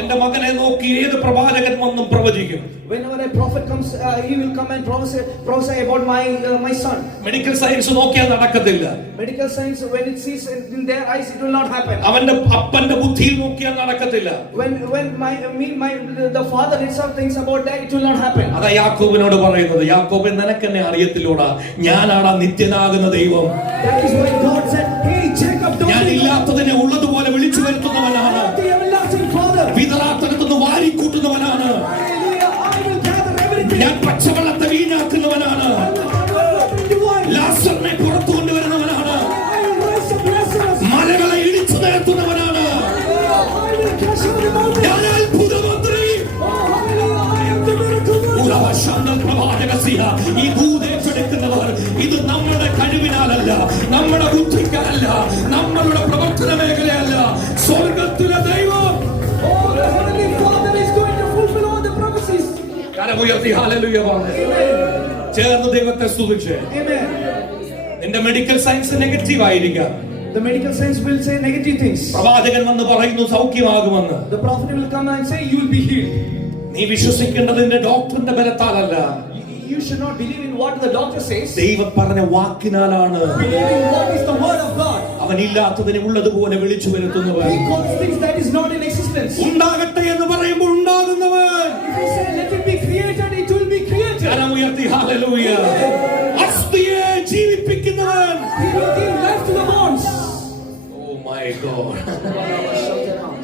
എന്റെ മകനെ നോക്കി ഏത് പ്രവാചകൻ വന്നും പ്രവചിക്കും. Whenever a prophet comes, he will come and prophesy about my son. Medical science നോക്കിയാൽ നടക്കത്തില്ല. Medical science, when it sees in their eyes, it will not happen. അവന്റെ അപ്പന്റെ ബുദ്ധിയിൽ നോക്കിയാൽ നടക്കത്തില്ല. When the father itself thinks about that, it will not happen. അതാ യാക്കോബിനോട് പറയുന്നത്, യാക്കോബേ നിനക്ക് എന്നെ അറിയത്തില്ലൂടാ, ഞാനാണ് നിത്യനാകുന്ന ദൈവം. That is why God said, hey Jacob, don't ഞാൻ ഇല്ലാത്തതിനെ ഉള്ളതുപോലെ വിളിച്ചു വരുത്തുന്നവനാണ്, the everlasting Father. വിതറാത്തടത്തുനിന്ന് വാരിക്കൂട്ടുന്നവനാണ്, ഞാൻ പച്ചവെള്ളത്തെ വീഞ്ഞാക്കുന്നവനാണ്, ലാസറിനെ പുറത്തു കൊണ്ടുവരുന്നവനാണ്, മലകളെ ഇടിച്ചു നിരത്തുന്നവനാണ്, ഞാൻ അത്ഭുതമന്ത്രി. ഈ ഭൂതേറ്റെടുക്കുന്നവർ ഇത് നമ്മുടെ കഴിവിനാലല്ല, നമ്മുടെ ബുദ്ധിക്കാലല്ല, നമ്മളുടെ പ്രവർത്തന മേഖലയല്ല, സ്വർഗത്തിലെ ദൈവം കരമുയർത്തി ഹല്ലേലൂയ പറഞ്ഞു. ചേർന്ന് ദൈവത്തെ സ്തുതിച്ച്. നിന്റെ മെഡിക്കൽ സയൻസ് നെഗറ്റീവ് ആയിരിക്കാം. The medical science will say negative things. പ്രവാചകൻ വന്ന് പറയുന്നു സൗഖ്യമാകുമെന്ന്. The prophet will come and say you will be healed. നീ വിശ്വസിക്കേണ്ടത് നിന്റെ ഡോക്ടറിന്റെ ബലത്താലല്ല. You should not believe in what the doctor says. ദൈവം പറഞ്ഞ വാക്കിനാലാണ്. Believe in what is the word of God. അവൻ ഇല്ലാത്തതിനെ ഉള്ളതുപോലെ വിളിച്ചു വരുത്തുന്നവൻ. He calls things that is not in existence. ഉണ്ടാകട്ടെ എന്ന് പറയുമ്പോൾ ഉണ്ടാകുന്നവൻ. If he says let it be created, it will be created. കരമുയർത്തി hallelujah. അസ്ഥിയെ ജീവിപ്പിക്കുന്നവൻ. He will give life to the bones. Oh my God.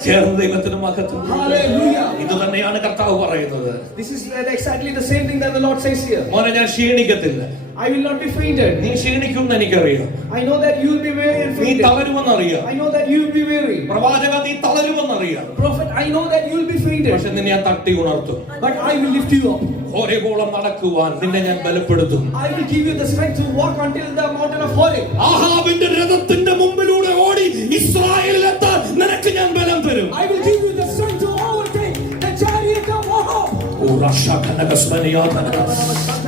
ചേർന്ന് ദൈവത്തിന് മഹത്വം. Hallelujah. ഇത് തന്നെയാണ് കർത്താവ് പറയുന്നത്. This is exactly the same thing that the Lord says here. മോനെ ഞാൻ ക്ഷീണിക്കത്തില്ല. I will not be fainted. നീ ക്ഷീണിക്കുമെന്ന് എനിക്കറിയാം. I know that you will be weary and നീ fainted. തളരുമെന്ന് അറിയാം. I know that you will be weary. പ്രവാചക നീ തളരുമെന്ന് അറിയാം. Prophet, I know that you will be fainted. പക്ഷെ നിന്നെ ഞാൻ തട്ടി ഉണർത്തും. But I will lift you up. ഹോരേബോളം നടക്കുവാൻ നിന്നെ ഞാൻ ബലപ്പെടുത്തും. I will give you the strength to walk until the mountain of Horeb. ആഹാബിന്റെ രഥത്തിന്റെ മുമ്പിലൂടെ ഓടി ഇസ്രായേലിലെത്താൻ നിനക്ക് ഞാൻ ബലം തരും. I will give you the strength to overtake the chariot of Ahab.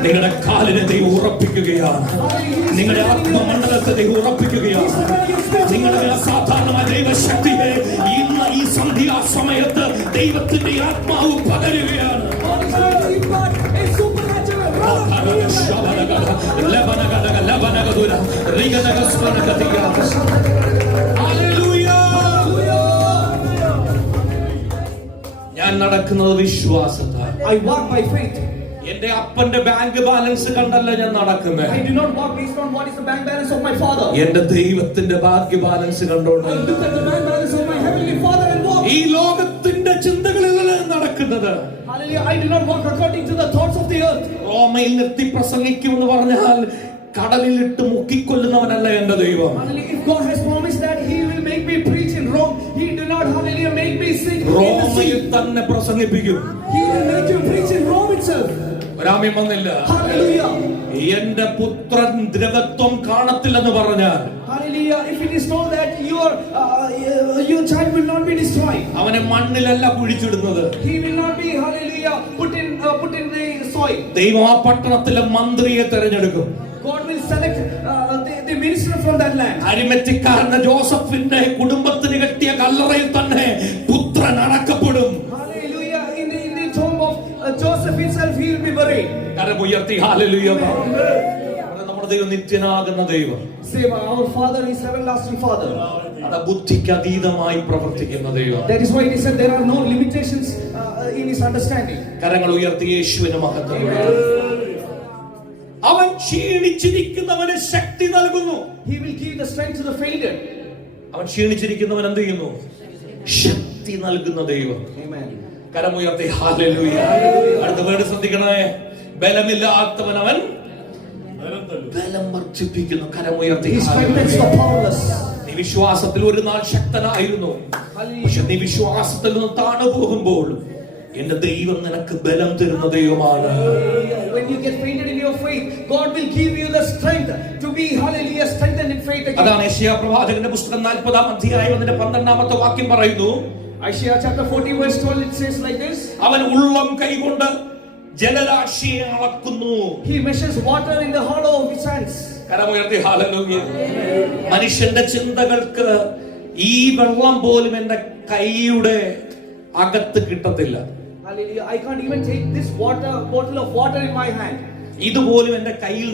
നിങ്ങളുടെ കാലിനെ ദൈവം ഉറപ്പിക്കുകയാണ്. നിങ്ങളുടെ ആത്മമണ്ഡലത്തെ ദൈവം ഉറപ്പിക്കുകയാണ്. നിങ്ങളുടെ അസാധാരണമായ ദൈവശക്തിയെ ഇന്ന് ഈ സന്ധ്യാ സമയത്ത് ദൈവത്തിന്റെ ആത്മാവ് പകരുകയാണ്. ഞാൻ നടക്കുന്നത് വിശ്വാസത്താൽ. I walk by faith. എന്റെ അപ്പന്റെ ബാങ്ക് ബാലൻസ് കണ്ടല്ല ഞാൻ നടക്കുന്നത്. I do not walk based on what is the bank balance of my father. എന്റെ ദൈവത്തിന്റെ ബാങ്ക് ബാലൻസ് കണ്ടോണ്ട് I look at the bank balance of my heavenly Father and walk. ഈ ലോകത്തിന്റെ ചിന്തകളിലല്ല നടക്കുന്നത്. Hallelujah. I do not walk according to the thoughts of the earth. റോമയിൽ നിർത്തി പ്രസംഗിക്കുമെന്ന് പറഞ്ഞാൽ കടലിലിട്ട് മുക്കിക്കൊല്ലുന്നവനല്ല എന്റെ ദൈവം. Hallelujah. If God has promised that He will make me preach in Rome, He do not, hallelujah, make me sing in the റോമയിൽ sea. തന്നെ പ്രസംഗിപ്പിക്കും. He will make you preach in Rome itself. രാമ്യം വന്നില്ല. Hallelujah. എന്റെ പുത്രൻ ദ്രവത്വം കാണത്തില്ലെന്ന് പറഞ്ഞാൽ, hallelujah, if it is known that your child will not be destroyed, അവനെ മണ്ണിലല്ല കുഴിച്ചിടുന്നത്. he will not be, hallelujah, put in the soil. ദൈവം ആ പട്ടണത്തിലെ മന്ത്രിയെ തെരഞ്ഞെടുക്കും. God will select the minister from that land. അരിമത്യക്കാരന്റെ ജോസഫിന്റെ കുടുംബത്തിന് കെട്ടിയ കല്ലറയിൽ തന്നെ പുത്രൻ അടക്കപ്പെടും. Hallelujah. In the tomb of Joseph itself, he will be buried. കരമുയർത്തി ഹല്ലേലൂയ. നമ്മുടെ ദൈവം നിത്യനാകുന്ന ദൈവം. Say, our Father is everlasting Father. അത് ബുദ്ധിക്ക് അതീതമായി പ്രവർത്തിക്കുന്ന ദൈവം. That is why he said there are no limitations in his understanding. കരങ്ങൾ ഉയർത്തി യേശുവിന് മഹത്വം. അവൻ ക്ഷീണിച്ചിരിക്കുന്നവന് ശക്തി നൽകുന്നു. He will give the strength to the fainted. അവൻ ക്ഷീണിച്ചിരിക്കുന്നവൻ എന്ത് ചെയ്യുന്നു? ശക്തി നൽകുന്ന ദൈവം. Amen. കരമുയർത്തി ഹല്ലേലൂയ. അടുത്ത വേർഡ് ശ്രദ്ധിക്കണേ. ബലമില്ലാത്തവൻ അവൻ ബലം വർദ്ധിപ്പിക്കുന്നു. കരമുയർത്തി. He strengthens the powerless. നീ വിശ്വാസത്തിൽ ഒരു നാൾ ശക്തനായിരുന്നു. പക്ഷെ നീ വിശ്വാസത്തിൽ നിന്ന് താണു പോകുമ്പോൾ എന്റെ ദൈവം നിനക്ക് ബലം തരുന്ന ദൈവമാണ്. When you get fainted in your faith, God will give you the strength to be, hallelujah, strengthened in faith again. അതാണ് യെശയ്യാ പ്രവാചകന്റെ പുസ്തകം 40-ാം അധ്യായം അതിന്റെ 12-ാമത്തെ വാക്യം പറയുന്നു. Isaiah chapter 40 verse 12, it says like this. അവൻ ഉള്ളം കൈകൊണ്ട് ജലരാശിയെ അളക്കുന്നു. He measures water in the hollow of his hands. കരമുയർത്തി ഹല്ലേലൂയ. മനുഷ്യന്റെ ചിന്തകൾക്ക് ഈ വെള്ളം പോലും എന്റെ കൈയുടെ അകത്ത് കിട്ടത്തില്ല. Hallelujah. I can't even take this bottle of water in my hand. ഇതുപോലും എന്റെ കയ്യിൽ